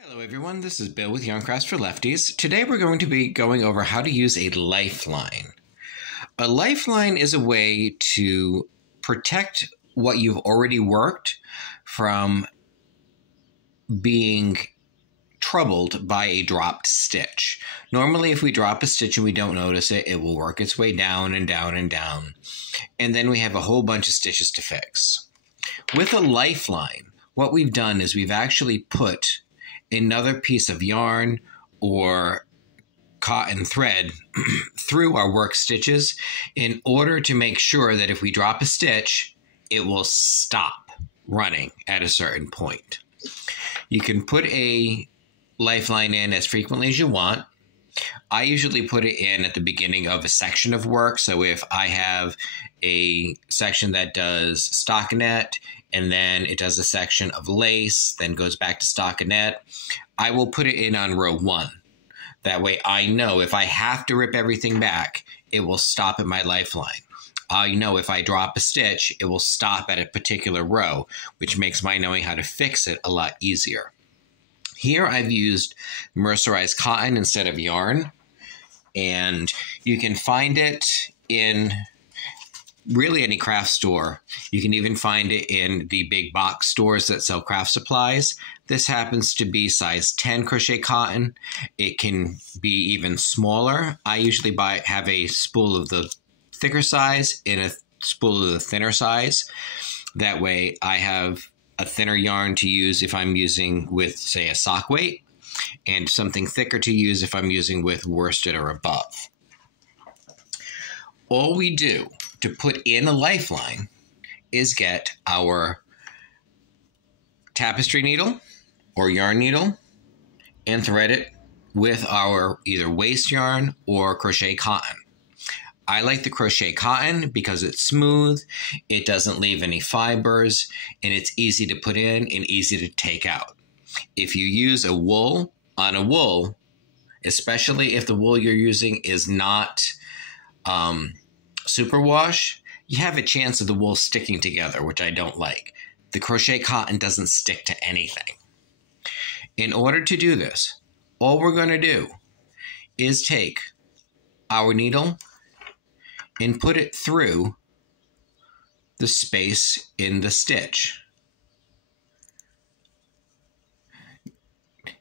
Hello everyone, this is Bill with Yarn Crafts for Lefties. Today we're going to be going over how to use a lifeline. A lifeline is a way to protect what you've already worked from being troubled by a dropped stitch. Normally if we drop a stitch and we don't notice it, it will work its way down and down and down. And then we have a whole bunch of stitches to fix. With a lifeline, what we've done is we've actually put another piece of yarn or cotton thread through our work stitches in order to make sure that if we drop a stitch, it will stop running at a certain point. You can put a lifeline in as frequently as you want. I usually put it in at the beginning of a section of work. So if I have a section that does stockinette and then it does a section of lace, then goes back to stockinette, I will put it in on row 1. That way I know if I have to rip everything back, it will stop at my lifeline. I know if I drop a stitch, it will stop at a particular row, which makes my knowing how to fix it a lot easier. Here I've used mercerized cotton instead of yarn, and you can find it in really any craft store. You can even find it in the big box stores that sell craft supplies. This happens to be size 10 crochet cotton. It can be even smaller. I usually have a spool of the thicker size and a spool of the thinner size. That way I have a thinner yarn to use if I'm using with, say, a sock weight, and something thicker to use if I'm using with worsted or above. All we do to put in a lifeline is get our tapestry needle or yarn needle and thread it with our either waste yarn or crochet cotton. I like the crochet cotton because it's smooth, it doesn't leave any fibers, and it's easy to put in and easy to take out. If you use a wool on a wool, especially if the wool you're using is not superwash, you have a chance of the wool sticking together, which I don't like. The crochet cotton doesn't stick to anything. In order to do this, all we're going to do is take our needle and put it through the space in the stitch.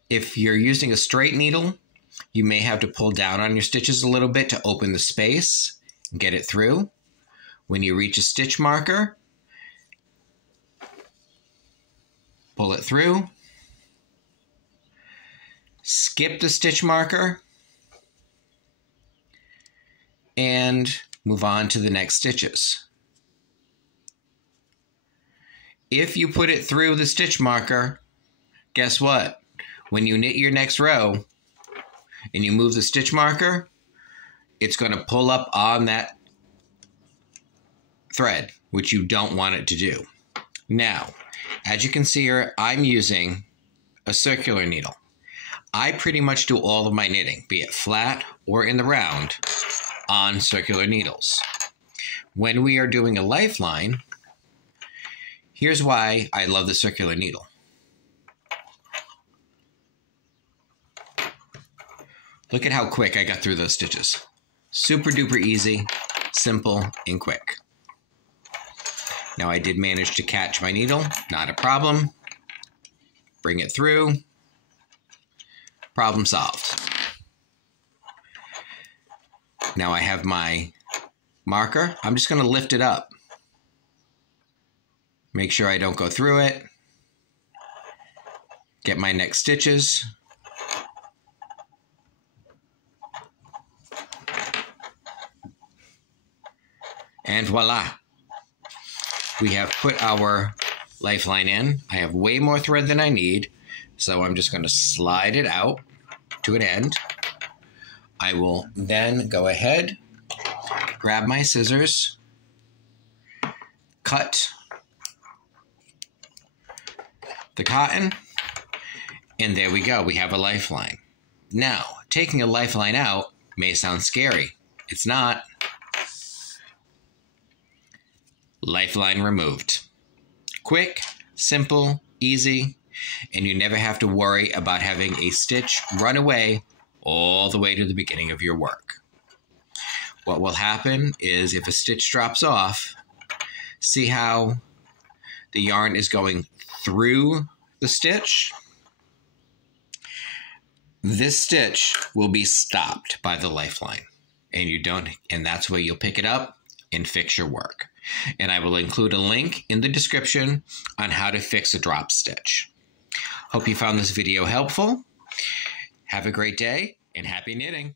If you're using a straight needle, you may have to pull down on your stitches a little bit to open the space and get it through. When you reach a stitch marker, pull it through, skip the stitch marker, and move on to the next stitches. If you put it through the stitch marker, guess what? When you knit your next row and you move the stitch marker, it's going to pull up on that thread, which you don't want it to do. Now, as you can see here, I'm using a circular needle. I pretty much do all of my knitting, be it flat or in the round, on circular needles. When we are doing a lifeline, here's why I love the circular needle. Look at how quick I got through those stitches. Super duper easy, simple, and quick. Now I did manage to catch my needle, not a problem. Bring it through. Problem solved. Now I have my marker. I'm just going to lift it up. Make sure I don't go through it. Get my next stitches. And voila. We have put our lifeline in. I have way more thread than I need, so I'm just going to slide it out to an end. I will then go ahead, grab my scissors, cut the cotton, and there we go. We have a lifeline. Now, taking a lifeline out may sound scary. It's not. Lifeline removed. Quick, simple, easy. and you never have to worry about having a stitch run away all the way to the beginning of your work. What will happen is if a stitch drops off, see how the yarn is going through the stitch? This stitch will be stopped by the Lifeline, and that's where you'll pick it up and fix your work. And I will include a link in the description on how to fix a drop stitch. Hope you found this video helpful. Have a great day and happy knitting.